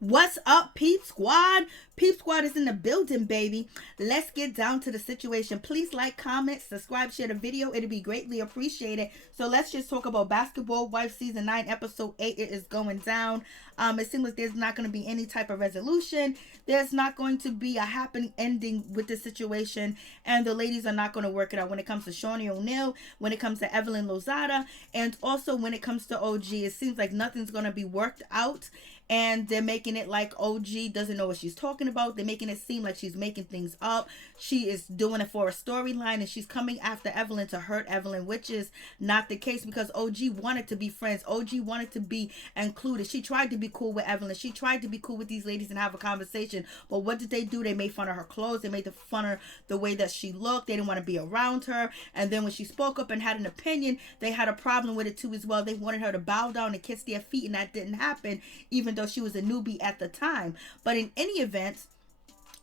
What's up, Peep Squad? Peep Squad is in the building, baby. Let's get down to the situation. Please like, comment, subscribe, share the video. It'll be greatly appreciated. So let's just talk about Basketball Wife Season 9, Episode 8. It is going down. It seems like there's not going to be any type of resolution. There's not going to be a happy ending with the situation. And the ladies are not going to work it out when it comes to Shaunie O'Neal, when it comes to EvelynLozada, and also when it comes to OG. It seems like nothing's going to be worked out. And they're making it like OG doesn't know what she's talking about. They're making it seem like she's making things up. She is doing it for a storyline, and she's coming after Evelyn to hurt Evelyn, which is not the case because OG wanted to be friends. OG wanted to be included. She tried to be cool with Evelyn. She tried to be cool with these ladies and have a conversation. But what did they do? They made fun of her clothes. They made fun of the way that she looked. They didn't want to be around her. And then when she spoke up and had an opinion, they had a problem with it too as well. They wanted her to bow down and kiss their feet, and that didn't happen, even though she was a newbie at the time. But in any event,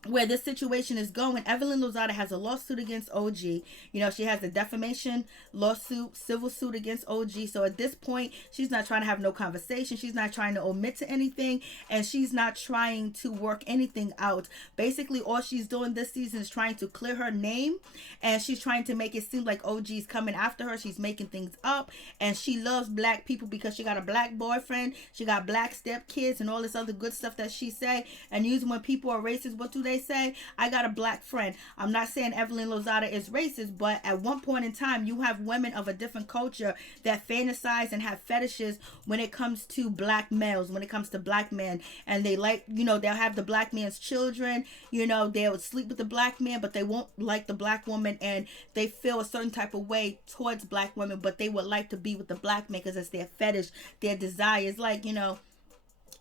where this situation is going, EvelynLozada has a lawsuit against OG. You know, she has a defamation lawsuit, civil suit against OG. So at this point, she's not trying to have no conversation. She's not trying to omit to anything. And she's not trying to work anything out. Basically, all she's doing this season is trying to clear her name. And she's trying to make it seem like OG's coming after her. She's making things up. And she loves black people because she got a black boyfriend. She got black stepkids and all this other good stuff that she say. And usually when people are racist, what do they say? I got a black friend. I'm not saying EvelynLozada is racist, but at one point in time, you have women of a different culture that fantasize and have fetishes when it comes to black males, when it comes to black men. And they like, you know, they'll have the black man's children, you know, they'll sleep with the black man, but they won't like the black woman, and they feel a certain type of way towards black women, but they would like to be with the black man because it's their fetish, their desire. It's like, you know,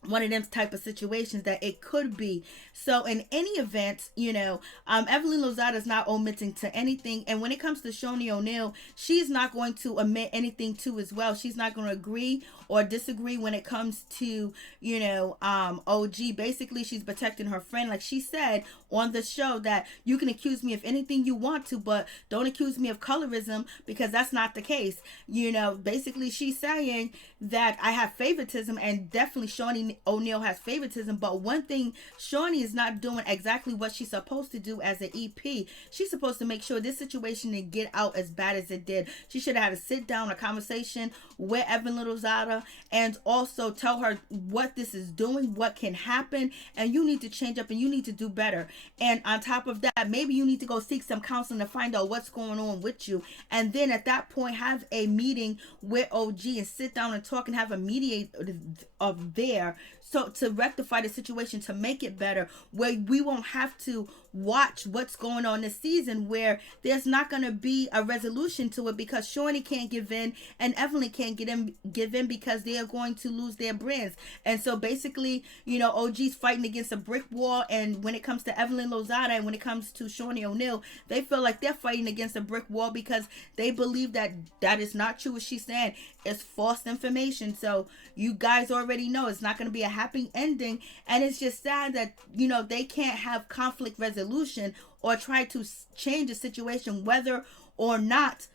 one of them type of situations that it could be. So in any event, you know, EvelynLozada is not omitting to anything. And when it comes to Shaunie O'Neal, she's not going to omit anything too as well. She's not going to agree or disagree when it comes to, you know, OG. Basically, she's protecting her friend. Like she said on the show that you can accuse me of anything you want to, but don't accuse me of colorism because that's not the case. You know, basically she's saying that I have favoritism, and definitely Shaunie O'Neal has favoritism, but one thing, Shaunie is not doing exactly what she's supposed to do as an EP. She's supposed to make sure this situation didn't get out as bad as it did. She should have had a sit down, a conversation with EvelynLozada, and also tell her what this is doing, what can happen, and you need to change up and you need to do better. And on top of that, maybe you need to go seek some counseling to find out what's going on with you. And then at that point, have a meeting with OG and sit down and talk and have a mediator of there, so to rectify the situation, to make it better, where we won't have to watch what's going on this season, where there's not going to be a resolution to it because Shaunie can't give in and Evelyn can't give in because they are going to lose their brands. And so basically, you know, OG's fighting against a brick wall, and when it comes to EvelynLozada and when it comes to Shaunie O'Neal, they feel like they're fighting against a brick wall because they believe that that is not true what she's saying. It's false information. So you guys already know it's not going to be a happy ending, and it's just sad that, you know, they can't have conflict resolution or try to change the situation, whether or not,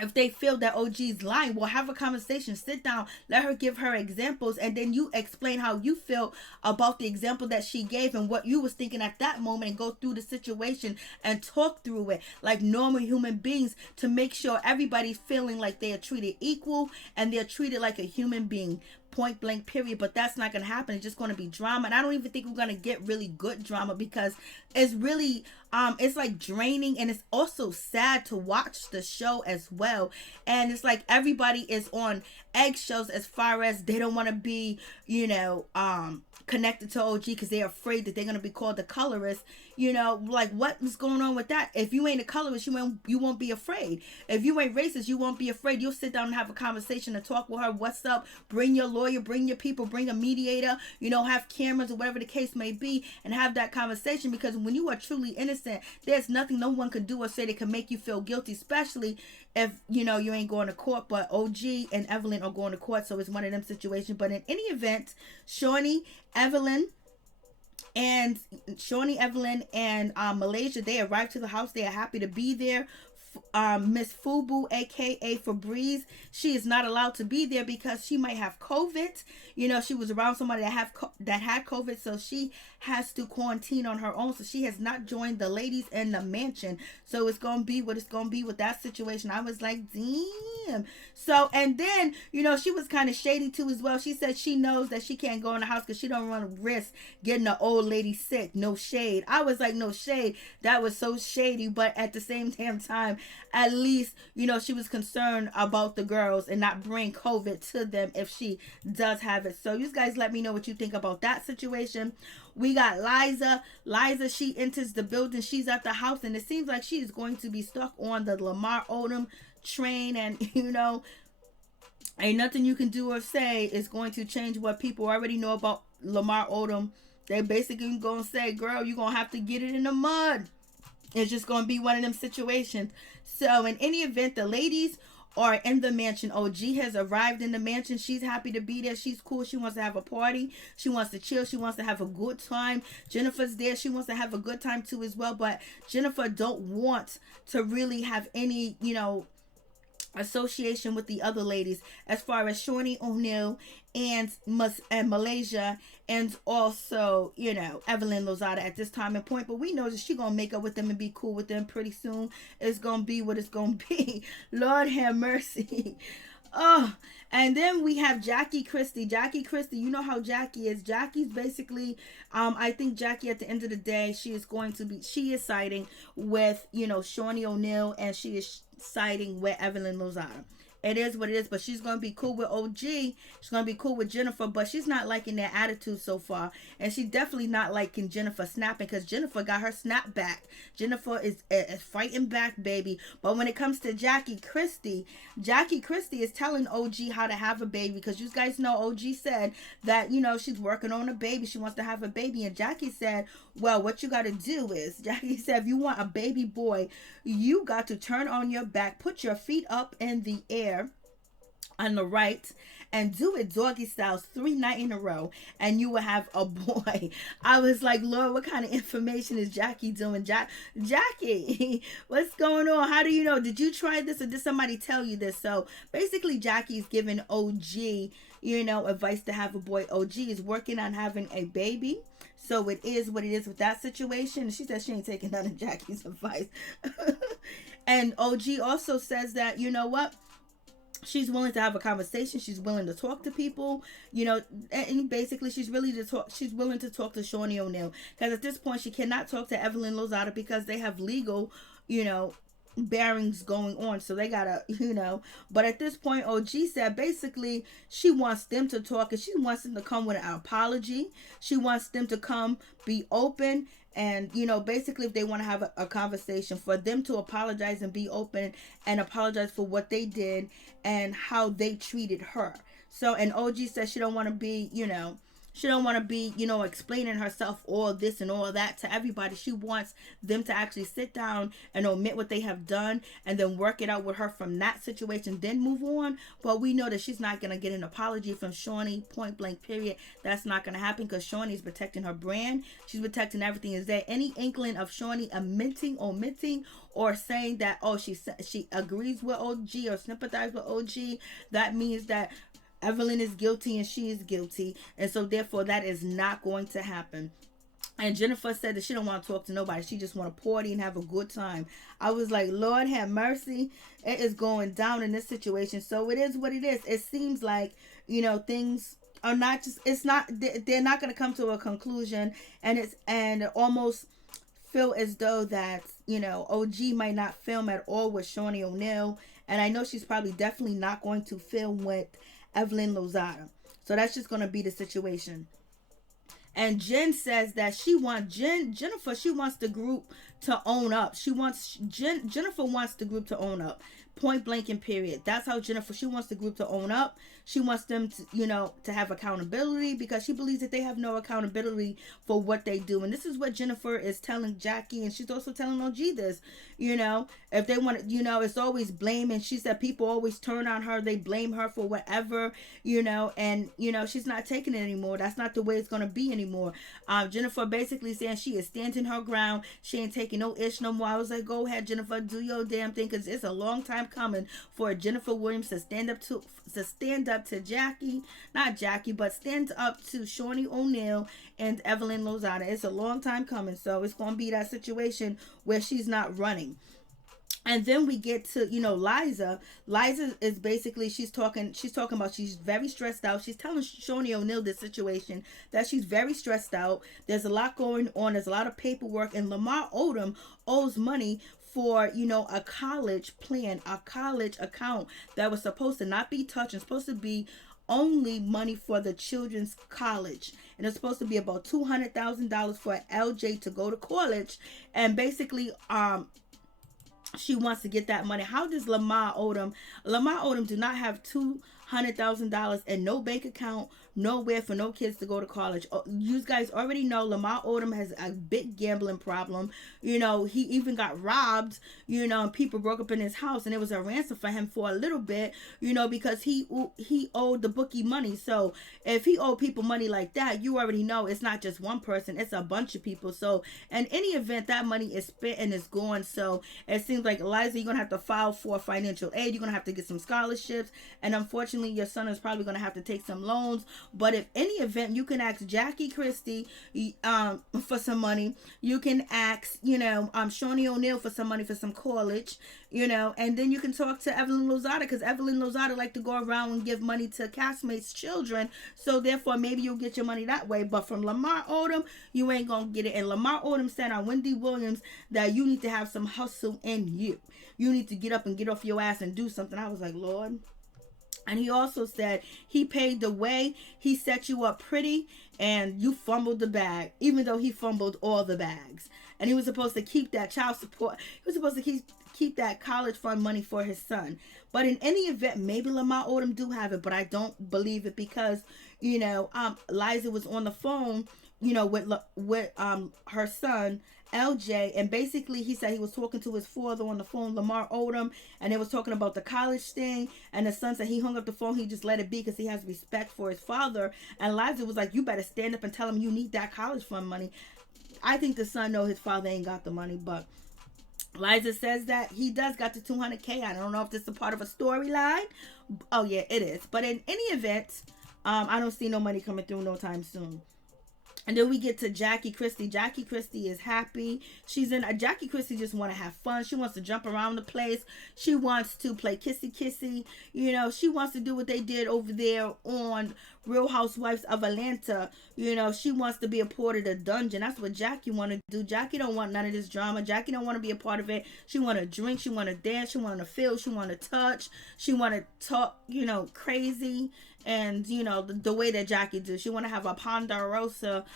if they feel that OG's lying. Well, have a conversation, sit down, let her give her examples, and then you explain how you feel about the example that she gave and what you was thinking at that moment, and go through the situation and talk through it like normal human beings to make sure everybody's feeling like they are treated equal and they're treated like a human being. Point blank, period. But that's not going to happen. It's just going to be drama, and I don't even think we're going to get really good drama because it's really it's like draining, and it's also sad to watch the show as well. And it's like everybody is on eggshells as far as they don't want to be, you know, connected to OG because they're afraid that they're going to be called the colorist. You know, like what is going on with that? If you ain't a colorist, you won't be afraid. If you ain't racist, you won't be afraid. You'll sit down and have a conversation and talk with her. What's up? Bring your lawyer, bring your people, bring a mediator, you know, have cameras or whatever the case may be, and have that conversation, because when you are truly innocent, there's nothing no one can do or say that can make you feel guilty, especially if, you know, you ain't going to court. But OG and Evelyn are going to court, so it's one of them situations. But in any event, Shaunie, Evelyn, and Malaysia, they arrived to the house. They are happy to be there Miss Fubu, aka Febreze, she is not allowed to be there because she might have COVID. You know, she was around somebody that had COVID, so she has to quarantine on her own. So she has not joined the ladies in the mansion. So it's gonna be what it's gonna be with that situation. I was like, damn. So, and then, you know, she was kind of shady too as well. She said she knows that she can't go in the house because she don't want to risk getting the old lady sick. No shade. I was like, no shade. That was so shady. But at the same damn time, at least, you know, she was concerned about the girls and not bring COVID to them if she does have it. So you guys let me know what you think about that situation. We got Liza. Liza, she enters the building. She's at the house, and it seems like she is going to be stuck on the Lamar Odom train, and you know, ain't nothing you can do or say is going to change what people already know about Lamar Odom. They basically gonna say, girl, you're gonna have to get it in the mud. It's just gonna be one of them situations. So in any event, the ladies are in the mansion. OG has arrived in the mansion. She's happy to be there. She's cool. She wants to have a party. She wants to chill. She wants to have a good time. Jennifer's there. She wants to have a good time too as well. But Jennifer don't want to really have any, you know, association with the other ladies, as far as Shaunie O'Neal and Malaysia, and also, you know, EvelynLozada at this time and point. But we know that she gonna make up with them and be cool with them pretty soon. It's gonna be what it's gonna be. Lord have mercy. Oh, and then we have Christie. Christie, you know how Jackie is. Jackie's basically, I think Jackie at the end of the day, she is siding with, you know, Shaunie O'Neal, and she is siding with EvelynLozada. It is what it is, but she's going to be cool with OG. She's going to be cool with Jennifer, but she's not liking their attitude so far. And she's definitely not liking Jennifer snapping, because Jennifer got her snap back. Jennifer is fighting back, baby. But when it comes to Christie is telling OG how to have a baby, because you guys know OG said that, you know, she's working on a baby. She wants to have a baby. And Jackie said, well, what you got to do is, Jackie said, if you want a baby boy, you got to turn on your back, put your feet up in the air on the right, and do it doggy styles 3 nights in a row, and you will have a boy. I was like, Lord, what kind of information is Jackie doing? Jackie, what's going on? How do you know? Did you try this, or did somebody tell you this? So basically, Jackie's giving OG, you know, advice to have a boy. OG is working on having a baby. So it is what it is with that situation. She said she ain't taking none of Jackie's advice. And OG also says that, you know what? She's willing to have a conversation. She's willing to talk to people, you know, and basically she's willing to talk to Shaunie O'Neal, because at this point she cannot talk to EvelynLozada because they have legal, you know, bearings going on. So they gotta, you know, but at this point OG said basically she wants them to talk, and she wants them to come with an apology. She wants them to come be open, and, you know, basically if they want to have a conversation, for them to apologize and be open and apologize for what they did and how they treated her. So, and OG says she don't want to be, you know, explaining herself all this and all that to everybody. She wants them to actually sit down and admit what they have done, and then work it out with her from that situation, then move on. But we know that she's not going to get an apology from Shaunie, point blank, period. That's not going to happen, because Shaunie is protecting her brand. She's protecting everything. Is there any inkling of Shaunie omitting, or saying that, oh, she agrees with OG or sympathizes with OG, that means that Evelyn is guilty and she is guilty, and so therefore that is not going to happen. And Jennifer said that she don't want to talk to nobody. She just want to party and have a good time. I was like, Lord have mercy. It is going down in this situation. So it is what it is. It seems like, you know, things are not just, they're not going to come to a conclusion, and it almost feel as though that, you know, OG might not film at all with Shaunie O'Neal, and I know she's probably definitely not going to film with EvelynLozada. So that's just going to be the situation. And Jen says that Jennifer, she wants the group to own up. Jennifer wants the group to own up. Point blank and period. That's how Jennifer, she wants the group to own up. She wants them to, you know, to have accountability, because she believes that they have no accountability for what they do. And this is what Jennifer is telling Jackie, and she's also telling OG this, you know, if they want to, you know, it's always blame. And she said people always turn on her, they blame her for whatever, you know, and, you know, she's not taking it anymore. That's not the way it's going to be anymore. Jennifer basically saying she is standing her ground. She ain't taking no ish no more. I was like, go ahead, Jennifer, do your damn thing, because it's a long time coming for Jennifer Williams to stand up to Jackie, not Jackie, but stand up to Shaunie O'Neal and EvelynLozada. It's a long time coming, so it's going to be that situation where she's not running. And then we get to, you know, Liza. Liza is basically, she's talking about she's very stressed out. She's telling Shaunie O'Neal this situation, that she's very stressed out. There's a lot going on. There's a lot of paperwork. And Lamar Odom owes money for, you know, a college plan, a college account that was supposed to not be touched and supposed to be only money for the children's college. And it's supposed to be about $200,000 for LJ to go to college. And basically, she wants to get that money. How does Lamar Odom do not have $200,000 and no bank account, nowhere for no kids to go to college? You guys already know Lamar Odom has a big gambling problem. You know, he even got robbed, you know, and people broke up in his house, and it was a ransom for him for a little bit, you know, because he owed the bookie money. So if he owed people money like that, you already know it's not just one person, it's a bunch of people. So in any event, that money is spent and is gone. So it seems like, Liza, you're gonna have to file for financial aid. You're gonna have to get some scholarships, and unfortunately your son is probably gonna have to take some loans. But if any event, you can ask Jackie Christie for some money. You can ask, you know, Shaunie O'Neal for some money for some college, you know, and then you can talk to EvelynLozada, because EvelynLozada like to go around and give money to castmates' children. So therefore, maybe you'll get your money that way. But from Lamar Odom, you ain't gonna get it. And Lamar Odom said on Wendy Williams that you need to have some hustle in you. You need to get up and get off your ass and do something. I was like, Lord. And he also said he paid the way, he set you up pretty, and you fumbled the bag, even though he fumbled all the bags. And he was supposed to keep that child support. He was supposed to keep that college fund money for his son. But in any event, maybe Lamar Odom do have it, but I don't believe it, because, you know, Liza was on the phone, you know, with her son LJ, and basically he said he was talking to his father on the phone, Lamar Odom, and they was talking about the college thing, and the son said he hung up the phone, he just let it be because he has respect for his father. And Liza was like, you better stand up and tell him you need that college fund money. I think the son know his father ain't got the money, but Liza says that he does got the $200K. I don't know if this is a part of a storyline. Oh yeah, it is. But in any event, I don't see no money coming through no time soon. And then we get to Jackie Christie. Jackie Christie is happy. Jackie Christie just want to have fun. She wants to jump around the place. She wants to play kissy kissy. You know, she wants to do what they did over there on Real Housewives of Atlanta. You know, she wants to be a part of the dungeon. That's what Jackie want to do. Jackie don't want none of this drama. Jackie don't want to be a part of it. She want to drink. She want to dance. She want to feel. She want to touch. She want to talk, you know, crazy. And, you know, the way that Jackie do. She want to have a ponderosa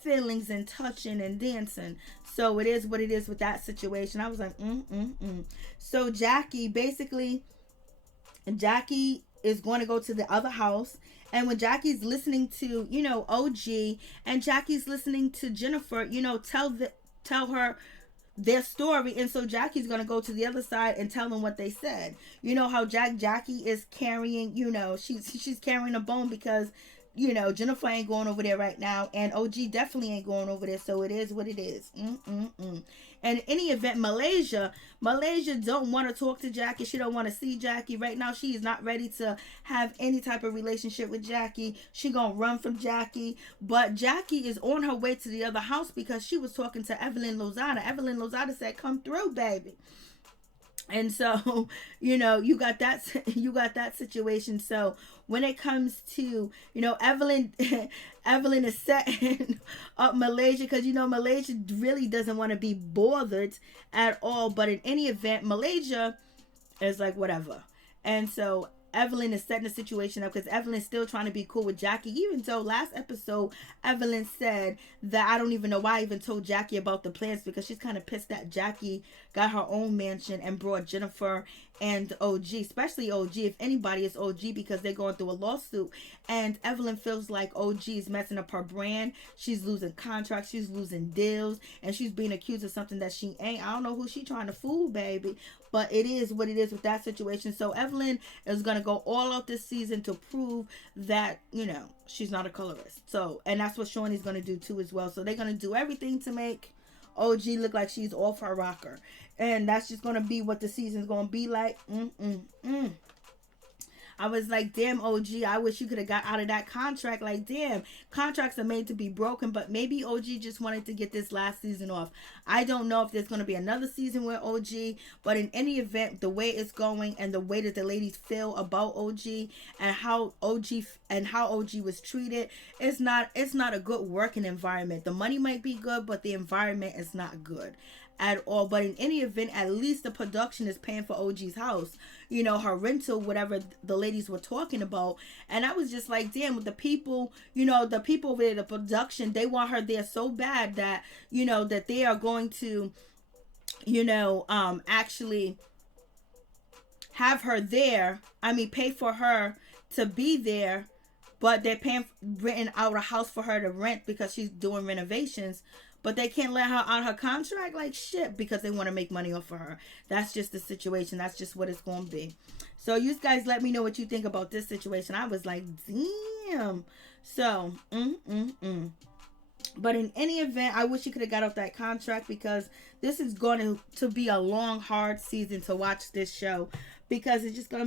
feelings and touching and dancing. So it is what it is with that situation. I was like, So Jackie is going to go to the other house. And when Jackie's listening to, you know, OG, and Jackie's listening to Jennifer, you know, tell her their story. And so Jackie's gonna go to the other side and tell them what they said. You know how Jackie is carrying, you know, she's carrying a bone, because, you know, Jennifer ain't going over there right now, and OG definitely ain't going over there. So it is what it is. And in any event, Malaysia don't want to talk to Jackie. She don't want to see Jackie right now. She is not ready to have any type of relationship with Jackie. She gonna run from Jackie. But Jackie is on her way to the other house because she was talking to EvelynLozada. EvelynLozada said, "Come through, baby." And so, you know, you got that situation. So when it comes to, you know, Evelyn is setting up Malaysia, because, you know, Malaysia really doesn't want to be bothered at all. But in any event, Malaysia is like, whatever. And so Evelyn is setting the situation up, because Evelyn's still trying to be cool with Jackie, even though last episode Evelyn said that I don't even know why I even told Jackie about the plans, because she's kind of pissed that Jackie got her own mansion and brought Jennifer and OG, especially OG, if anybody is OG, because they're going through a lawsuit. And Evelyn feels like OG is messing up her brand. She's losing contracts, she's losing deals, and she's being accused of something that she ain't. I don't know who she trying to fool, baby, but it is what it is with that situation. So Evelyn is going to go all out this season to prove that, you know, she's not a colorist. So, and that's what Shaunie's going to do too as well. So they're going to do everything to make OG look like she's off her rocker. And that's just going to be what the season's going to be like. I was like, damn, OG, I wish you could have got out of that contract. Like, damn, contracts are made to be broken, but maybe OG just wanted to get this last season off. I don't know if there's going to be another season with OG, but in any event, the way it's going and the way that the ladies feel about OG and how OG was treated, it's not a good working environment. The money might be good, but the environment is not good at all. But in any event, at least the production is paying for OG's house, you know, her rental, whatever the ladies were talking about. And I was just like, damn, with the people, you know, the people over there, the production, they want her there so bad that, you know, that they are going to, you know, actually have her there. I mean, pay for her to be there, but they're renting out a house for her to rent because she's doing renovations. But they can't let her on her contract like shit because they want to make money off of her. That's just the situation. That's just what it's going to be. So you guys let me know what you think about this situation. I was like, damn. So, But in any event, I wish you could have got off that contract, because this is going to be a long, hard season to watch this show. Because it's just gonna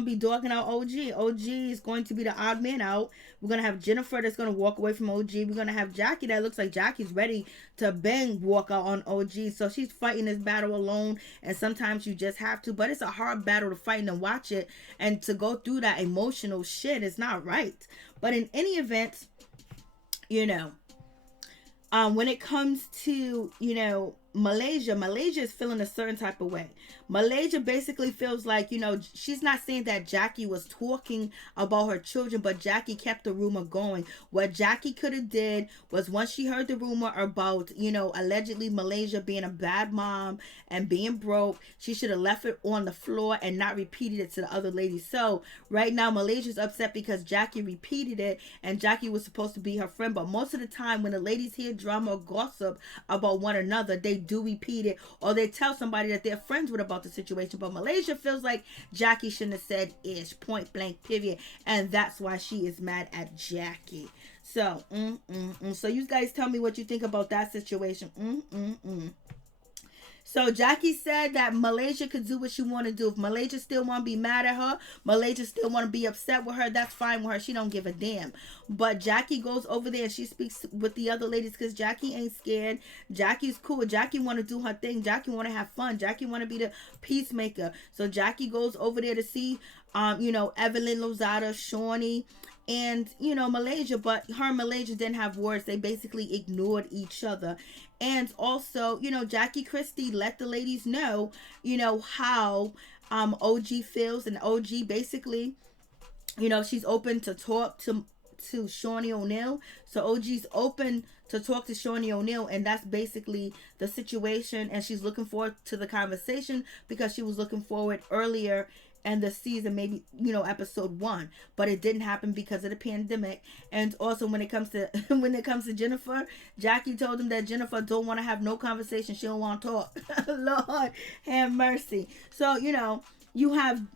be dogging out OG. OG is going to be the odd man out. We're gonna have Jennifer that's gonna walk away from OG. We're gonna have Jackie that looks like Jackie's ready to walk out on OG. So she's fighting this battle alone, and sometimes you just have to. But it's a hard battle to fight and watch it, and to go through that emotional shit is not right. But in any event, you know, when it comes to, you know, Malaysia is feeling a certain type of way. Malaysia basically feels like, you know, she's not saying that Jackie was talking about her children, but Jackie kept the rumor going. What Jackie could have did was, once she heard the rumor about, you know, allegedly Malaysia being a bad mom and being broke, she should have left it on the floor and not repeated it to the other ladies. So right now Malaysia's upset because Jackie repeated it, and Jackie was supposed to be her friend. But most of the time when the ladies hear drama or gossip about one another, they do repeat it, or they tell somebody that they're friends with about the situation. But Malaysia feels like Jackie shouldn't have said ish, point blank, period, and that's why she is mad at Jackie. So so you guys tell me what you think about that situation. So Jackie said that Malaysia could do what she want to do. If Malaysia still want to be mad at her, Malaysia still want to be upset with her, that's fine with her. She don't give a damn. But Jackie goes over there and she speaks with the other ladies, because Jackie ain't scared. Jackie's cool. Jackie want to do her thing. Jackie want to have fun. Jackie want to be the peacemaker. So Jackie goes over there to see, you know, EvelynLozada, Shaunie, and, you know, Malaysia. But her and Malaysia didn't have words. They basically ignored each other. And also, you know, Christie let the ladies know, you know, how OG feels. And OG basically, you know, she's open to talk to Shaunie O'Neal. So OG's open to talk to Shaunie O'Neal, and that's basically the situation. And she's looking forward to the conversation, because she was looking forward earlier and the season, maybe, you know, episode 1, but it didn't happen because of the pandemic. And also when it comes to Jennifer, Jackie told him that Jennifer don't want to have no conversation. She don't want to talk. Lord have mercy. So, you know, you have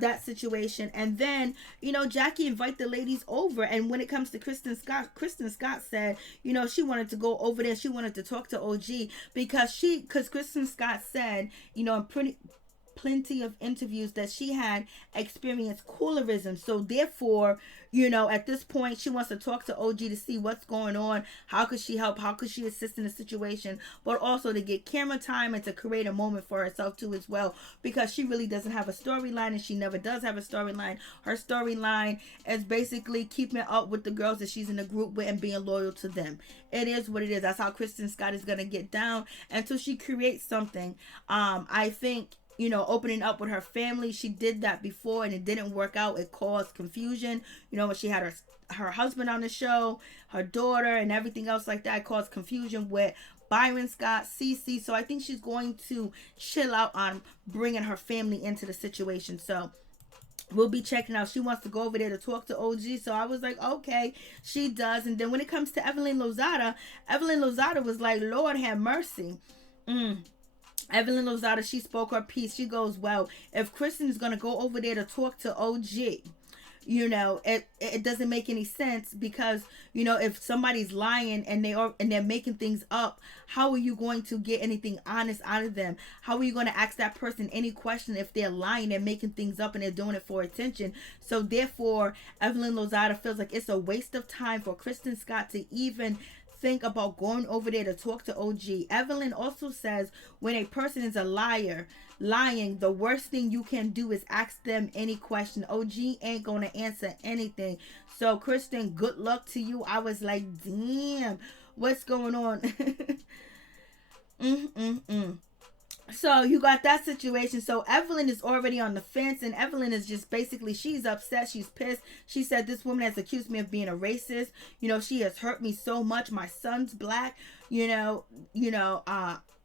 that situation. And then, you know, Jackie invite the ladies over. And when it comes to Kristen Scott said, you know, she wanted to go over there. She wanted to talk to OG because Kristen Scott said, you know, plenty of interviews that she had experienced colorism. So therefore, you know, at this point, she wants to talk to OG to see what's going on. How could she help? How could she assist in the situation? But also to get camera time and to create a moment for herself too as well, because she really doesn't have a storyline, and she never does have a storyline. Her storyline is basically keeping up with the girls that she's in a group with and being loyal to them. It is what it is. That's how Kristen Scott is going to get down until she creates something. I think opening up with her family. She did that before and it didn't work out. It caused confusion. When she had her husband on the show, her daughter, and everything else like that, it caused confusion with Byron Scott, Cece. So I think she's going to chill out on bringing her family into the situation. So we'll be checking out. She wants to go over there to talk to OG. So I was like, okay, she does. And then when it comes to EvelynLozada was like, Lord have mercy. EvelynLozada, she spoke her piece. She goes, well, if Kristen is going to go over there to talk to OG, it doesn't make any sense because, if somebody's lying and they're making things up, how are you going to get anything honest out of them? How are you going to ask that person any question if they're lying and making things up and they're doing it for attention? So therefore, EvelynLozada feels like it's a waste of time for Kristen Scott to even think about going over there to talk to OG. Evelyn also says when a person is lying, the worst thing you can do is ask them any question. OG ain't gonna answer anything. So Kristen, good luck to you. I was like, damn, what's going on? So you got that situation. So Evelyn is already on the fence, and Evelyn is just basically, she's upset, she's pissed. She said, this woman has accused me of being a racist. She has hurt me so much. My son's black.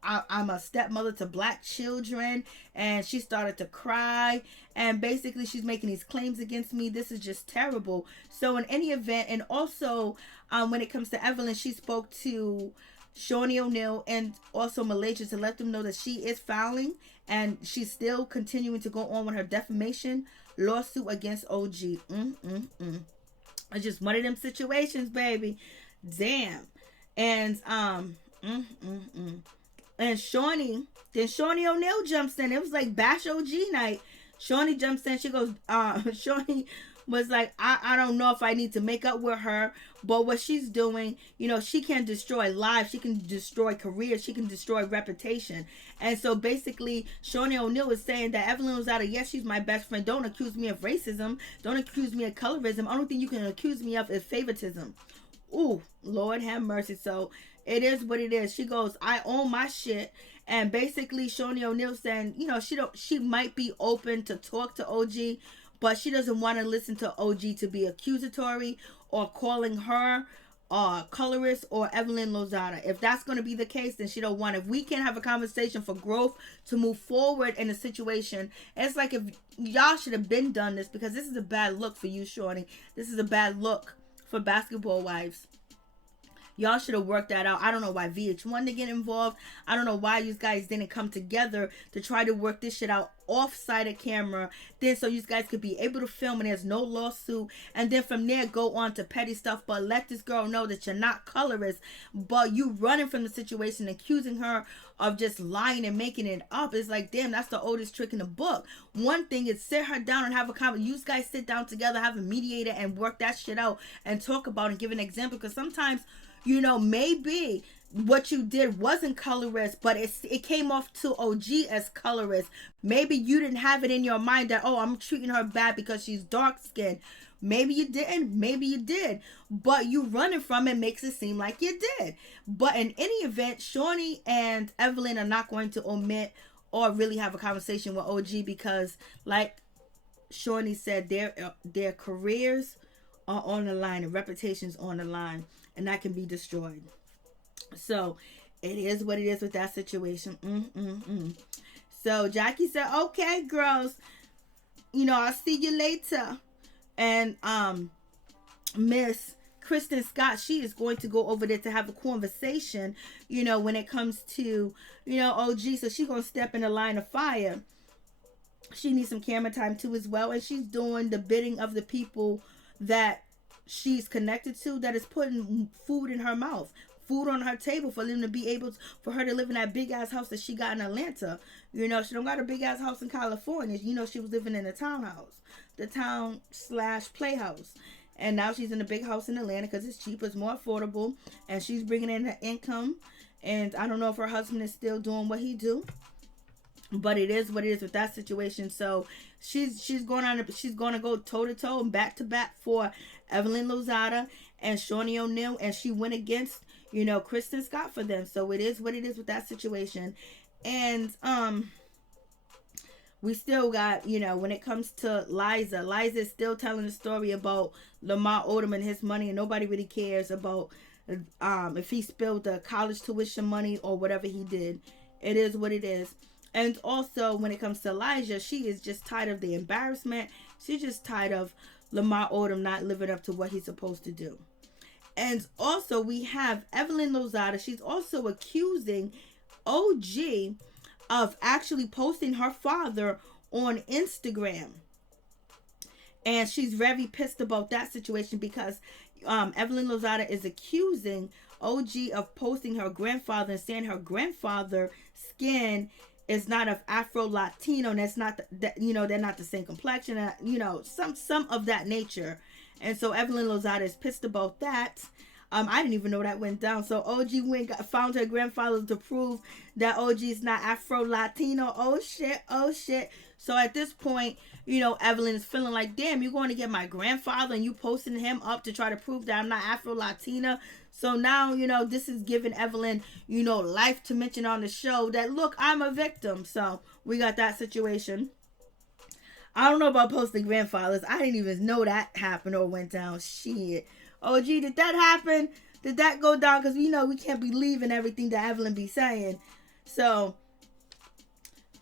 I'm a stepmother to black children, and she started to cry, and basically she's making these claims against me. This is just terrible. So in any event, and also when it comes to Evelyn, she spoke to Shaunie O'Neal and also Malaysia to let them know that she is filing and she's still continuing to go on with her defamation lawsuit against OG. It's just one of them situations, baby. Damn. And and Shaunie O'Neal jumps in. It was like Bash OG night. Shaunie jumps in. She goes, Shaunie was like, I don't know if I need to make up with her, but what she's doing, she can destroy lives, she can destroy careers, she can destroy reputation. And so basically, Shaunie O'Neal is saying that EvelynLozada, yes, she's my best friend. Don't accuse me of racism. Don't accuse me of colorism. Only thing you can accuse me of is favoritism. Ooh, Lord have mercy. So it is what it is. She goes, I own my shit. And basically, Shaunie O'Neal saying, she might be open to talk to OG, but she doesn't want to listen to OG to be accusatory or calling her colorist or EvelynLozada. If that's going to be the case, then she don't want it. If we can have a conversation for growth to move forward in a situation, it's like if y'all should have been done this, because this is a bad look for you, Shaunie. This is a bad look for Basketball Wives. Y'all should have worked that out. I don't know why VH1 to get involved. I don't know why you guys didn't come together to try to work this shit out off-side of camera. Then so you guys could be able to film and there's no lawsuit. And then from there go on to petty stuff. But let this girl know that you're not colorist. But you running from the situation, accusing her of just lying and making it up. It's like, damn, that's the oldest trick in the book. One thing is sit her down and have a conversation. You guys sit down together, have a mediator and work that shit out and talk about and give an example. Because sometimes, maybe what you did wasn't colorist, but it came off to OG as colorist. Maybe you didn't have it in your mind that, oh, I'm treating her bad because she's dark skinned. Maybe you didn't, maybe you did, but you running from it makes it seem like you did. But in any event, Shaunie and Evelyn are not going to omit or really have a conversation with OG because, like Shaunie said, their careers are on the line and reputations on the line, and that can be destroyed. So it is what it is with that situation. So Jackie said, okay, girls, I'll see you later. And Miss Kristen Scott, she is going to go over there to have a conversation, when it comes to, OG. So she's going to step in the line of fire. She needs some camera time too as well. And she's doing the bidding of the people that she's connected to, that is putting food in her mouth, food on her table for them to be able to, for her to live in that big ass house that she got in Atlanta. She don't got a big ass house in California. She was living in a townhouse, the town/playhouse. And now she's in a big house in Atlanta because it's cheaper, it's more affordable, and she's bringing in her income. And I don't know if her husband is still doing what he do, but it is what it is with that situation. So she's going to go toe to toe and back to back for EvelynLozada and Shaunie O'Neal, and she went against Kristen Scott for them. So it is what it is with that situation. And we still got, when it comes to Liza is still telling the story about Lamar Odom and his money, and nobody really cares about if he spilled the college tuition money or whatever he did. It is what it is. And also, when it comes to Elijah, she is just tired of the embarrassment. She's just tired of Lamar Odom not living up to what he's supposed to do. And also, we have EvelynLozada. She's also accusing OG of actually posting her father on Instagram. And she's very pissed about that situation because EvelynLozada is accusing OG of posting her grandfather and saying her grandfather's skin is not of Afro-Latino, and that's not they're not the same complexion, some of that nature. And so EvelynLozada is pissed about that. I didn't even know that went down. So OG found her grandfather to prove that OG is not Afro-Latino. Oh shit. So at this point, Evelyn is feeling like, damn, you're going to get my grandfather and you posting him up to try to prove that I'm not Afro-Latina. So now, this is giving Evelyn, life to mention on the show that, look, I'm a victim. So we got that situation. I don't know about posting grandfathers. I didn't even know that happened or went down. Shit. OG, did that happen? Did that go down? Because we can't believe in everything that Evelyn be saying. So,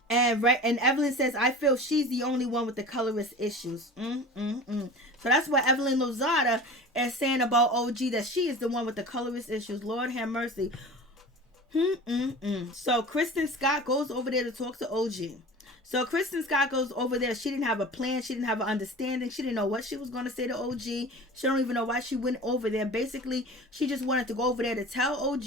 and Evelyn says, I feel she's the only one with the colorist issues. So that's what EvelynLozada is saying about OG, that she is the one with the colorist issues. Lord have mercy. So Kristen Scott goes over there to talk to OG. So Kristen Scott goes over there. She didn't have a plan. She didn't have an understanding. She didn't know what she was going to say to OG. She don't even know why she went over there. Basically, she just wanted to go over there to tell OG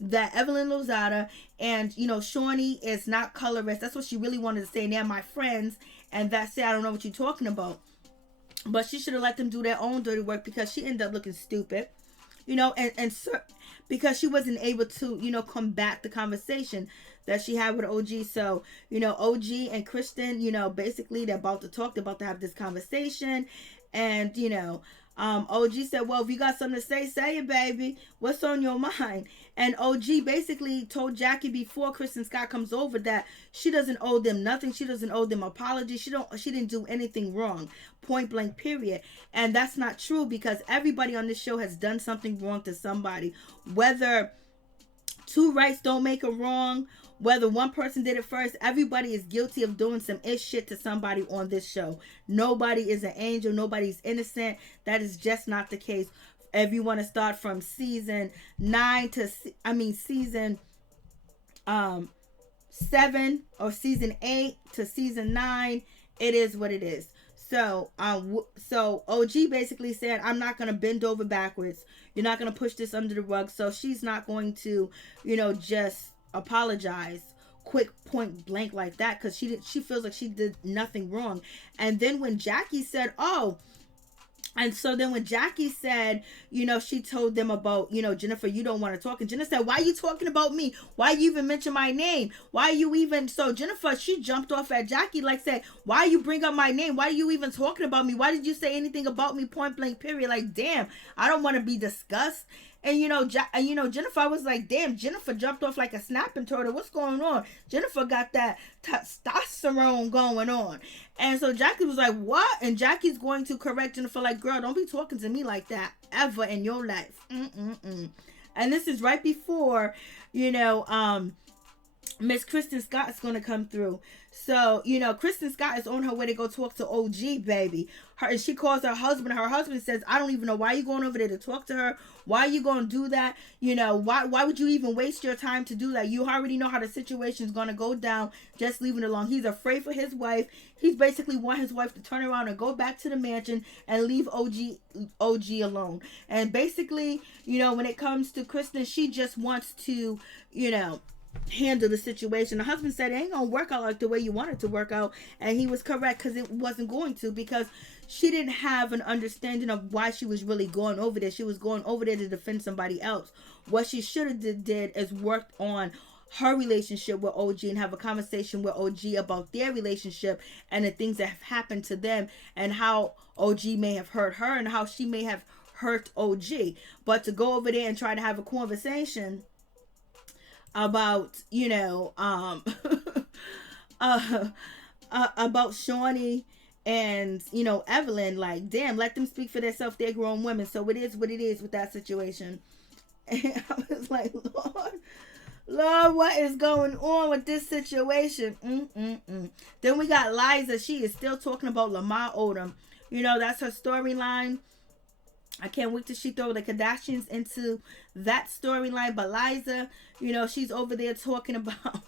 that EvelynLozada and, Shaunie is not colorist. That's what she really wanted to say. And they're my friends. And that's it. I don't know what you're talking about. But she should have let them do their own dirty work because she ended up looking stupid. Because she wasn't able to, combat the conversation that she had with OG. So, OG and Kristen, basically they're about to talk. They're about to have this conversation. And, OG said, well, if you got something to say it, baby. What's on your mind? And OG basically told Jackie before Kristen Scott comes over that she doesn't owe them nothing. She doesn't owe them apology. She didn't do anything wrong. Point blank, period. And that's not true because everybody on this show has done something wrong to somebody. Whether two rights don't make a wrong, whether one person did it first, everybody is guilty of doing some shit to somebody on this show. Nobody is an angel. Nobody's innocent. That is just not the case. If you want to start from season 7 or season 8 to season 9, it is what it is. So OG basically said, I'm not going to bend over backwards. You're not going to push this under the rug. So she's not going to, just apologize quick, point blank like that, because she feels like she did nothing wrong. And then when Jackie said, when Jackie said, she told them about, Jennifer, you don't want to talk. And Jennifer said, why are you talking about me? Why you even mention my name? Why you even... So Jennifer, she jumped off at Jackie, like said, why you bring up my name? Why are you even talking about me? Why did you say anything about me? Point blank, period. Like, damn, I don't want to be discussed. And, Jennifer was like, damn, Jennifer jumped off like a snapping turtle. What's going on? Jennifer got that testosterone going on. And so Jackie was like, what? And Jackie's going to correct Jennifer like, girl, don't be talking to me like that ever in your life. And this is right before, Miss Kristen Scott is going to come through. So, Kristen Scott is on her way to go talk to OG, baby. She calls her husband. Her husband says, I don't even know why you're going over there to talk to her. Why are you going to do that? Why would you even waste your time to do that? You already know how the situation is going to go down. Just leave it alone. He's afraid for his wife. He's basically want his wife to turn around and go back to the mansion and leave OG alone. And basically, when it comes to Kristen, she just wants to, handle the situation. The husband said it ain't gonna work out like the way you want it to work out, and he was correct, because it wasn't going to, because she didn't have an understanding of why she was really going over there. She was going over there to defend somebody else. What she should have did is worked on her relationship with OG and have a conversation with OG about their relationship and the things that have happened to them and how OG may have hurt her and how she may have hurt OG. But to go over there and try to have a conversation about about Shaunie and, you know, Evelyn. Like, damn, let them speak for themselves. They're grown women. So it is what it is with that situation. And I was like, Lord, what is going on with this situation? Then we got Liza. She is still talking about Lamar Odom. You know, that's her storyline. I can't wait till she throw the Kardashians into that storyline. But Liza, you know, she's over there talking about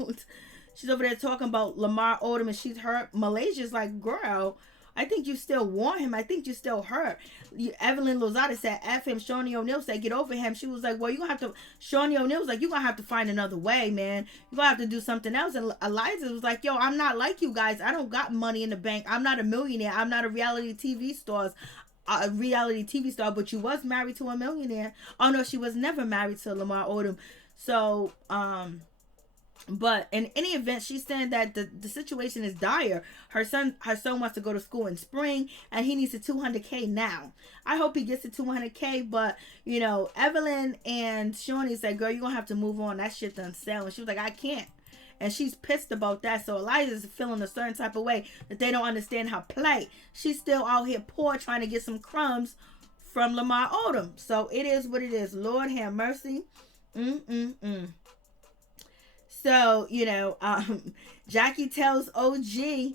Lamar Odom, and she's hurt. Malaysia's like, girl, I think you still want him. I think you still hurt. EvelynLozada said, F him. Shaunie O'Neal said, get over him. She was like, well, you're going to have to, Shaunie O'Neal was like, you're going to have to find another way, man. You're going to have to do something else. And Liza was like, yo, I'm not like you guys. I don't got money in the bank. I'm not a millionaire. I'm not a reality TV star. But you was married to a millionaire. Oh, no, she was never married to Lamar Odom. So, but in any event, she's saying that the situation is dire. Her son wants to go to school in spring, and he needs a 200K now. I hope he gets the 200K, but, you know, Evelyn and Shaunie said, girl, you're going to have to move on. That shit done sell. And she was like, I can't. And she's pissed about that. So Eliza's feeling a certain type of way that they don't understand her plight. She's still out here poor trying to get some crumbs from Lamar Odom. So it is what it is. Lord have mercy. So, you know, Jackie tells OG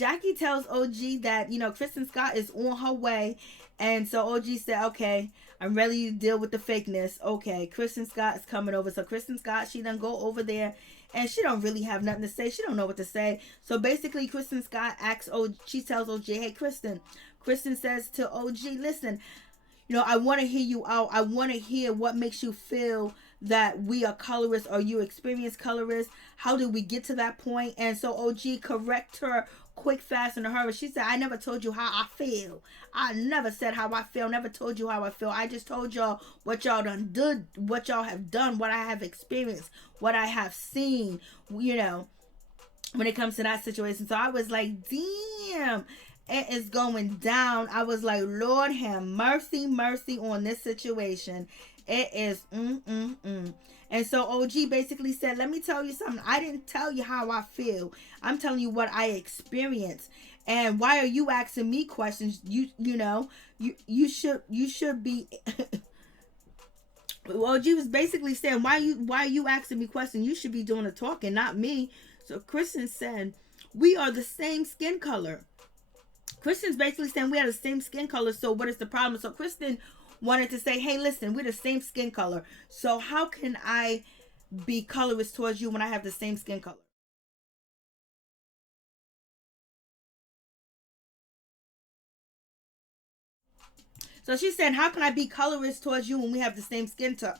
that, you know, Kristen Scott is on her way. And so OG said, okay, I'm ready to deal with the fakeness. Okay, Kristen Scott is coming over. So Kristen Scott, she done go over there, and she don't really have nothing to say. She don't know what to say. So basically, Kristen Scott asks OG, she tells OG, hey, Kristen. Kristen says to OG, listen, you know, I want to hear you out. I want to hear what makes you feel that we are colorists or you experience colorists. How did we get to that point? And so OG correct her quick, fast, in a hurry. She said, I never told you how I feel. I never said how I feel. Never told you how I feel. I just told y'all what y'all done did, what y'all have done, what I have experienced, what I have seen, you know, when it comes to that situation. So I was like, damn, it is going down. I was like, Lord have mercy, mercy on this situation. It is, And so OG basically said, let me tell you something. I didn't tell you how I feel. I'm telling you what I experienced. And why are you asking me questions? You know, you should be. OG was basically saying, why are you asking me questions? You should be doing the talking, not me. So Kristen said, we are the same skin color. Kristen's basically saying we have the same skin color. So what is the problem? So Kristen wanted to say, hey, listen, we're the same skin color. So how can I be colorist towards you when I have the same skin color? So she said, how can I be colorist towards you when we have the same skin tone,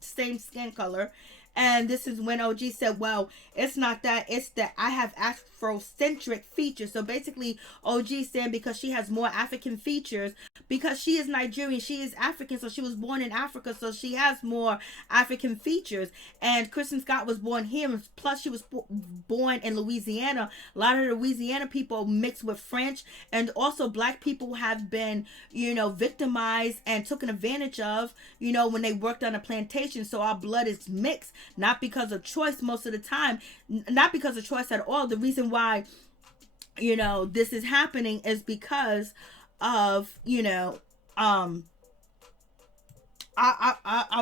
same skin color? And this is when OG said, well, it's not that. It's that I have Afrocentric features. So basically, OG saying because she has more African features, because she is Nigerian, she is African, so she was born in Africa, so she has more African features. And Kristen Scott was born here, plus she was born in Louisiana. A lot of the Louisiana people mixed with French, and also black people have been, you know, victimized and taken advantage of, you know, when they worked on a plantation. So our blood is mixed. Not because of choice most of the time, not because of choice at all. The reason why, you know, this is happening is because of, you know, our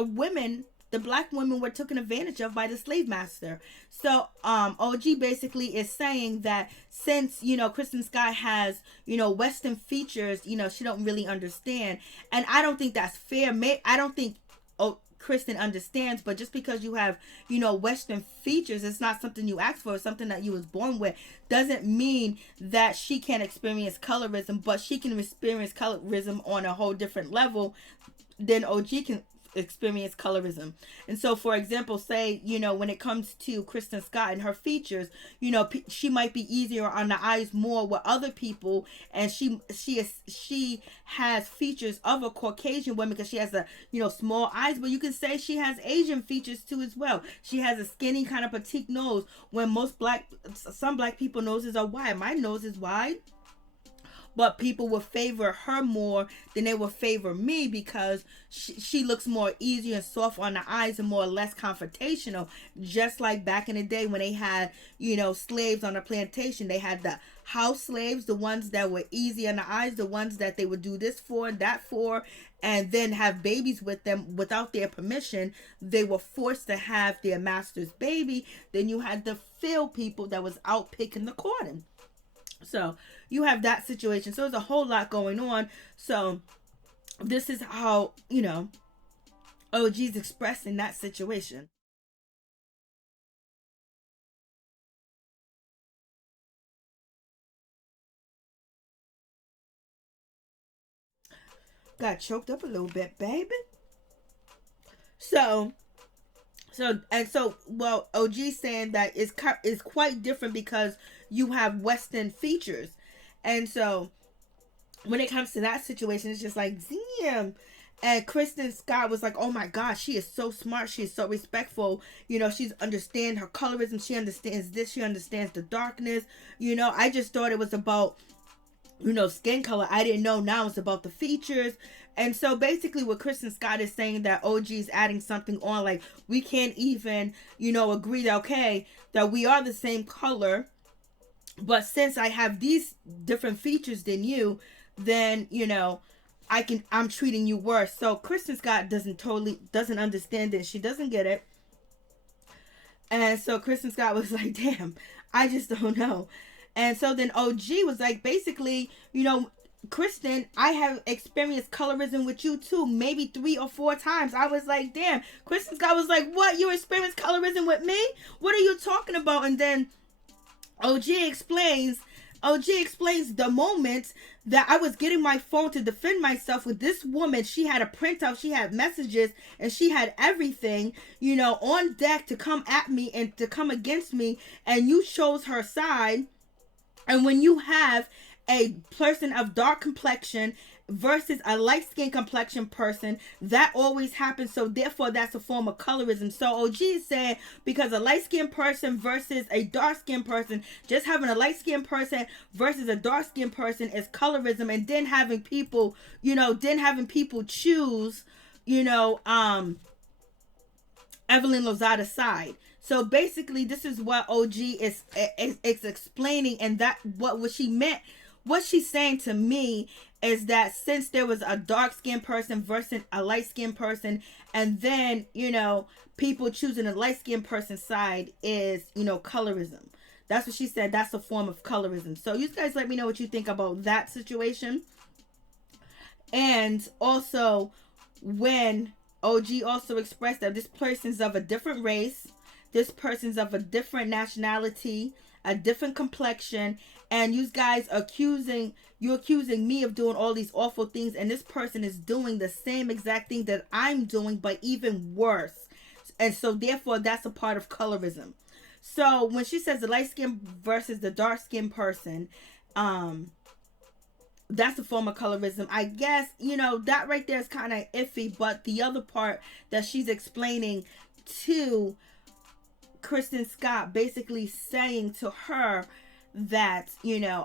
women, the black women were taken advantage of by the slave master. So OG basically is saying that since, you know, Kristen Scott has, you know, Western features, you know, she don't really understand. And I don't think that's fair. I don't think Kristen understands, but just because you have, you know, Western features, it's not something you asked for, it's something that you was born with, doesn't mean that she can't experience colorism, but she can experience colorism on a whole different level than OG can experience colorism. And so, for example, say, you know, when it comes to Kristen Scott and her features, you know, she might be easier on the eyes more with other people, and she has features of a Caucasian woman because she has a, you know, small eyes, but you can say she has Asian features too as well. She has a skinny kind of petite nose, when some black people noses are wide. My nose is wide. but people would favor her more than they would favor me because she looks more easier and soft on the eyes and more or less confrontational. Just like back in the day when they had, slaves on a plantation. They had the house slaves, the ones that were easy on the eyes, the ones that they would do this for and that for, and then have babies with them without their permission. They were forced to have their master's baby. Then you had the field people that was out picking the cotton. So you have that situation. So there's a whole lot going on. So this is how, OG's expressing that situation. Got choked up a little bit, baby. So well, OG saying that is quite different because you have Western features. And so when it comes to that situation, it's just like, damn. And Kristen Scott was like, oh my gosh, she is so smart. She is so respectful. She's understand her colorism. She understands this. She understands the darkness. I just thought it was about, skin color. I didn't know now it's about the features. And so basically what Kristen Scott is saying that OG is adding something on, like we can't even, agree that, okay, that we are the same color. But since I have these different features than you, then, I'm treating you worse. So Kristen Scott doesn't understand it. She doesn't get it. And so Kristen Scott was like, damn, I just don't know. And so then OG was like, basically, Kristen, I have experienced colorism with you too, maybe 3 or 4 times. I was like, damn. Kristen Scott was like, what? You experienced colorism with me? What are you talking about? And then OG explains the moment that I was getting my phone to defend myself with this woman. She had a printout, she had messages, and she had everything, on deck to come at me and to come against me. And you chose her side. And when you have a person of dark complexion versus a light-skinned complexion person, that always happens. So therefore, that's a form of colorism. So OG is saying because a light-skinned person versus a dark-skinned person, just having a light-skinned person versus a dark-skinned person is colorism. And then having people, choose, EvelynLozada's side. So basically, this is what OG is explaining, and that what she meant. What she's saying to me is that since there was a dark-skinned person versus a light-skinned person, and then, people choosing a light-skinned person's side is, colorism. That's what she said. That's a form of colorism. So you guys let me know what you think about that situation. And also, when OG also expressed that this person's of a different race, this person's of a different nationality, a different complexion, and you guys accusing me of doing all these awful things, and this person is doing the same exact thing that I'm doing, but even worse. And so therefore that's a part of colorism. So when she says the light skin versus the dark skin person, that's a form of colorism. I guess, that right there is kind of iffy, but the other part that she's explaining to Kristen Scott, basically saying to her that,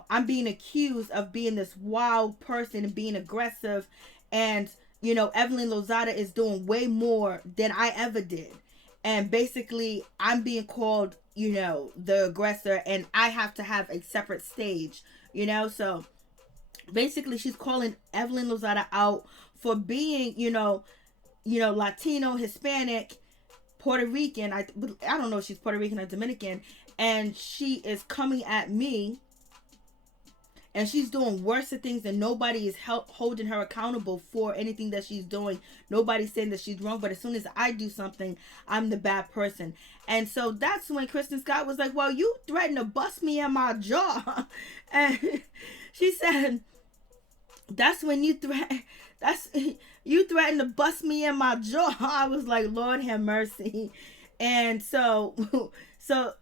I'm being accused of being this wild person and being aggressive, and, EvelynLozada is doing way more than I ever did. And basically, I'm being called, the aggressor, and I have to have a separate stage, so basically she's calling EvelynLozada out for being, Latino, Hispanic, Puerto Rican. I don't know if she's Puerto Rican or Dominican, and she is coming at me, and she's doing worse things, and nobody is holding her accountable for anything that she's doing. Nobody's saying that she's wrong, but as soon as I do something, I'm the bad person. And so that's when Kristen Scott was like, well, you threatened to bust me in my jaw. And she said, that's when you threatened to bust me in my jaw. I was like, Lord have mercy. And so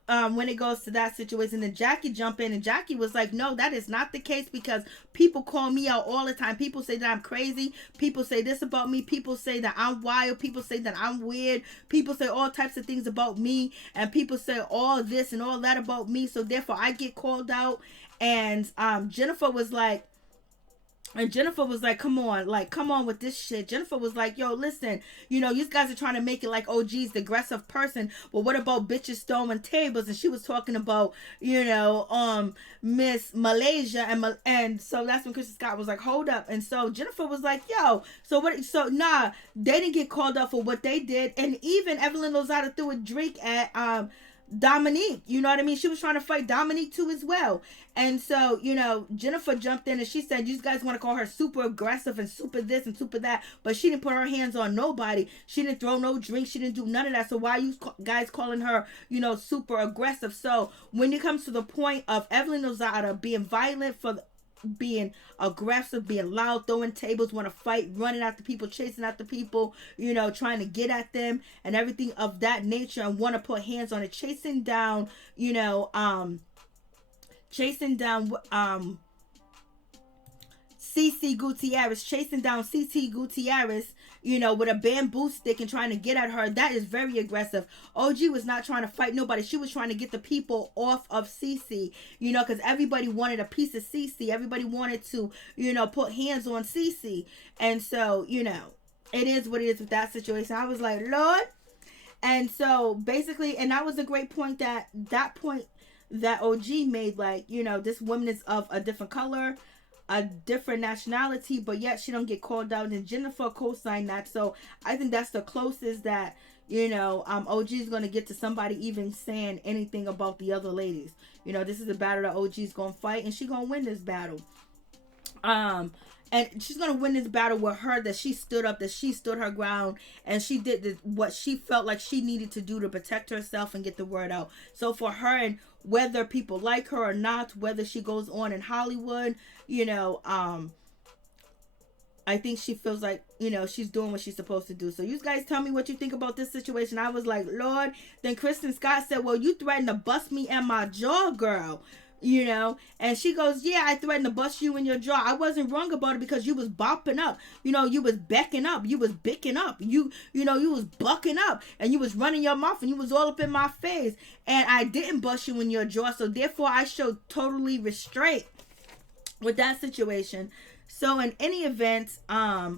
when it goes to that situation, then Jackie jumped in, and Jackie was like, no, that is not the case, because people call me out all the time. People say that I'm crazy. People say this about me. People say that I'm wild. People say that I'm weird. People say all types of things about me, and people say all this and all that about me. So therefore I get called out. And Jennifer was like, And Jennifer was like, come on with this shit. Jennifer was like, yo, listen, you guys are trying to make it like OG's the aggressive person. But what about bitches throwing tables? And she was talking about, Miss Malaysia. And so that's when Kristen Scott was like, hold up. And so Jennifer was like, yo, nah, they didn't get called up for what they did. And even EvelynLozada threw a drink at, Dominique, you know what I mean? She was trying to fight Dominique too as well. And so, Jennifer jumped in and she said, you guys want to call her super aggressive and super this and super that, but she didn't put her hands on nobody. She didn't throw no drink. She didn't do none of that. So why are you guys calling her, super aggressive? So when it comes to the point of EvelynLozada being violent being aggressive, being loud, throwing tables, want to fight, running after people, chasing after people, trying to get at them and everything of that nature, and want to put hands on it, chasing down CC Gutierrez, chasing down CC Gutierrez, with a bamboo stick and trying to get at her. That is very aggressive. OG was not trying to fight nobody. She was trying to get the people off of CC, because everybody wanted a piece of CC. Everybody wanted to, put hands on CC. And so, it is what it is with that situation. I was like, Lord. And so basically, and that was a great point that OG made, like, this woman is of a different color, a different nationality, but yet she don't get called out, and Jennifer co-signed that. So I think that's the closest that OG is going to get to somebody even saying anything about the other ladies. This is a battle that OG is going to fight, and she's going to win this battle. And she's going to win this battle with her, that she stood up, that she stood her ground, and she did what she felt like she needed to do to protect herself and get the word out. So for her, and whether people like her or not, whether she goes on in Hollywood, I think she feels like, she's doing what she's supposed to do. So you guys tell me what you think about this situation. I was like, Lord. Then Kristen Scott said, well, you threatened to bust me in my jaw, girl. And she goes, yeah, I threatened to bust you in your jaw. I wasn't wrong about it because you was bopping up. You was becking up. You was bicking up. You was bucking up. And you was running your mouth and you was all up in my face. And I didn't bust you in your jaw. So therefore, I showed totally restraint with that situation. So in any event, I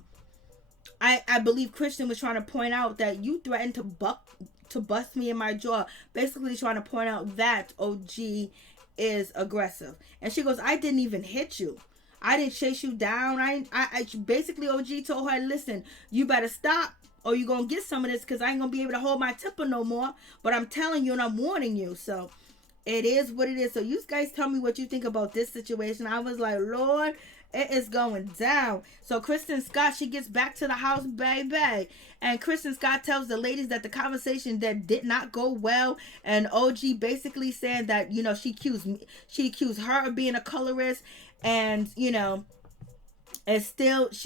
believe Kristen was trying to point out that you threatened to bust me in my jaw. Basically trying to point out that OG is aggressive. And she goes, I didn't even hit you. I didn't chase you down. I basically, OG told her, listen, you better stop or you're going to get some of this, because I ain't going to be able to hold my temper no more. But I'm telling you and I'm warning you. So it is what it is. So you guys tell me what you think about this situation. I was like, Lord, it is going down. So Kristen Scott, she gets back to the house, baby. And Kristen Scott tells the ladies that the conversation that did not go well. And OG basically saying that, she accused her of being a colorist. And, she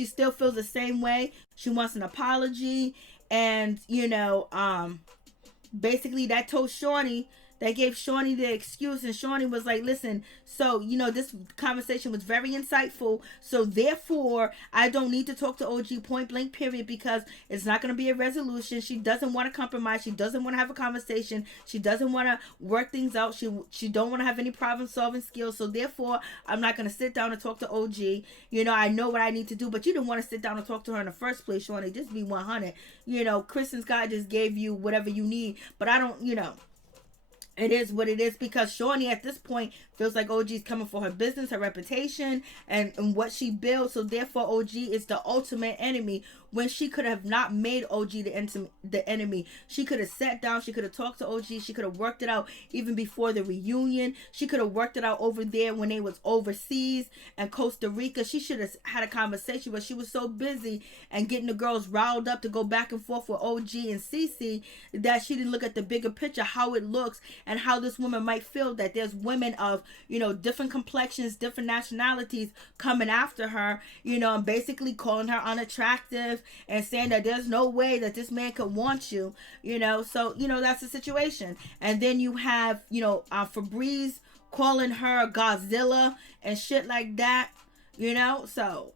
still feels the same way. She wants an apology. And, basically that told Shaunie, that gave Shaunie the excuse, and Shaunie was like, listen, so, this conversation was very insightful, so therefore, I don't need to talk to OG point blank, period, because it's not going to be a resolution. She doesn't want to compromise. She doesn't want to have a conversation. She doesn't want to work things out. She don't want to have any problem solving skills, so therefore, I'm not going to sit down and talk to OG. I know what I need to do, but you didn't want to sit down and talk to her in the first place, Shaunie. Just be 100. Kristen Scott just gave you whatever you need, but I don't, it is what it is, because Shaunie at this point feels like OG is coming for her business, her reputation, and what she built. So therefore, OG is the ultimate enemy, when she could have not made OG the enemy. She could have sat down. She could have talked to OG. She could have worked it out even before the reunion. She could have worked it out over there when they was overseas in Costa Rica. She should have had a conversation, but she was so busy and getting the girls riled up to go back and forth with OG and CC that she didn't look at the bigger picture, how it looks and how this woman might feel that there's women of, different complexions, different nationalities coming after her, and basically calling her unattractive and saying that there's no way that this man could want you, so, that's the situation. And then you have, Febreze calling her Godzilla and shit like that, so,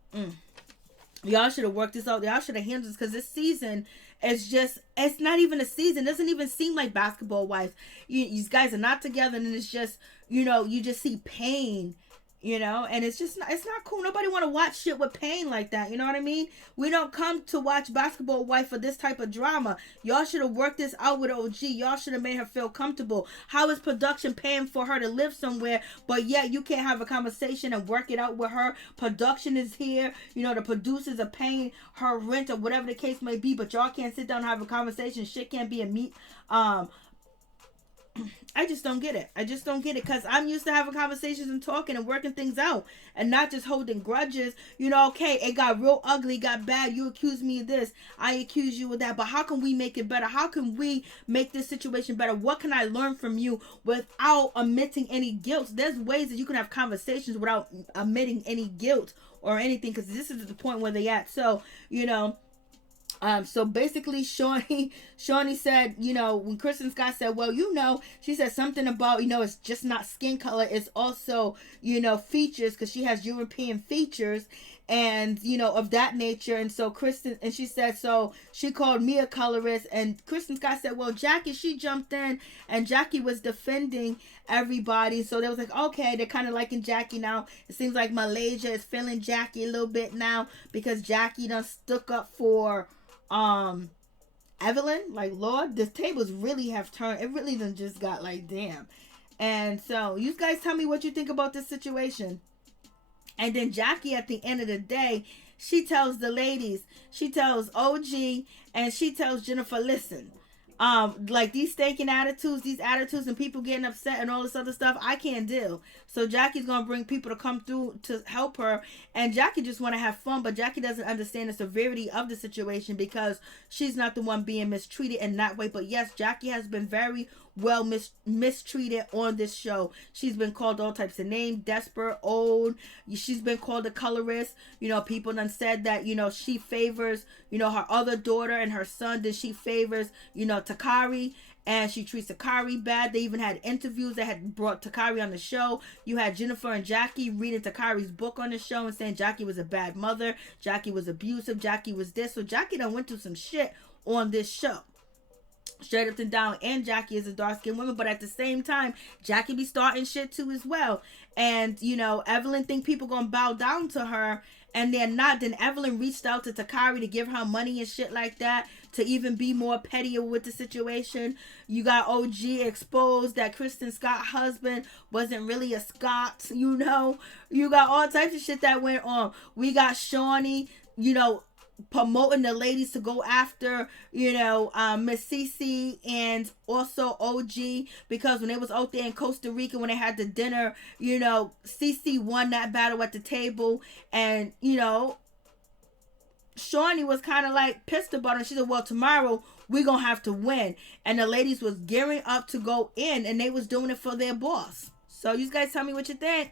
y'all should have worked this out. Y'all should have handled this, because this season, it's not even a season. It doesn't even seem like Basketball Wives. You guys are not together, and it's just, you just see pain you know, and it's not cool. Nobody want to watch shit with pain like that, you know what I mean? We don't come to watch Basketball Wife for this type of drama. Y'all should have worked this out with OG. Y'all should have made her feel comfortable. How is production paying for her to live somewhere, but yet you can't have a conversation and work it out with her? Production is here, you know, the producers are paying her rent or whatever the case may be, but y'all can't sit down and have a conversation. Shit can't be a meet. I just don't get it. I just don't get it, because I'm used to having conversations and talking and working things out and not just holding grudges. You know, okay, it got real ugly, got bad. You accuse me of this. I accuse you of that. But how can we make it better? How can we make this situation better? What can I learn from you without omitting any guilt? There's ways that you can have conversations without omitting any guilt or anything, because this is the point where they at. So, you know, so basically Shaunie said, you know, when Kristen Scott said, well, you know, she said something about, you know, it's just not skin color, it's also, you know, features, because she has European features and, you know, of that nature. And so Kristen, and she said, so she called me a colorist, and Kristen Scott said, well, Jackie, she jumped in, and Jackie was defending everybody. So they was like, okay, they're kind of liking Jackie now. It seems like Malaysia is feeling Jackie a little bit now, because Jackie done stuck up for Evelyn. Like, Lord, the tables really have turned. It really done just got like, damn. And so you guys tell me what you think about this situation. And then Jackie, at the end of the day, she tells the ladies, she tells OG and she tells Jennifer, listen, like these stinking attitudes, and people getting upset and all this other stuff, I can't deal. So Jackie's gonna bring people to come through to help her, and Jackie just want to have fun, but Jackie doesn't understand the severity of the situation, because she's not the one being mistreated in that way. But yes, Jackie has been very well mistreated on this show. She's been called all types of names, desperate, old. She's been called a colorist. You know, people done said that, you know, she favors, you know, her other daughter and her son, that she favors, you know, Takari, and she treats Takari bad. They even had interviews that had brought Takari on the show. You had Jennifer and Jackie reading Takari's book on the show and saying Jackie was a bad mother, Jackie was abusive, Jackie was this. So Jackie done went through some shit on this show, straight up and down. And Jackie is a dark-skinned woman, but at the same time, Jackie be starting shit too as well. And, you know, Evelyn think people gonna bow down to her, and they're not. Then Evelyn reached out to Takari to give her money and shit like that, to even be more pettier with the situation. You got OG exposed that Kristen Scott's husband wasn't really a Scott, you know. You got all types of shit that went on. We got Shaunie, you know, promoting the ladies to go after, you know, Miss Cece and also OG, because when they was out there in Costa Rica, when they had the dinner, you know, Cece won that battle at the table, and, you know, Shaunie was kind of like pissed about it. She said, well, tomorrow we're gonna have to win. And the ladies was gearing up to go in, and they was doing it for their boss. So you guys tell me what you think.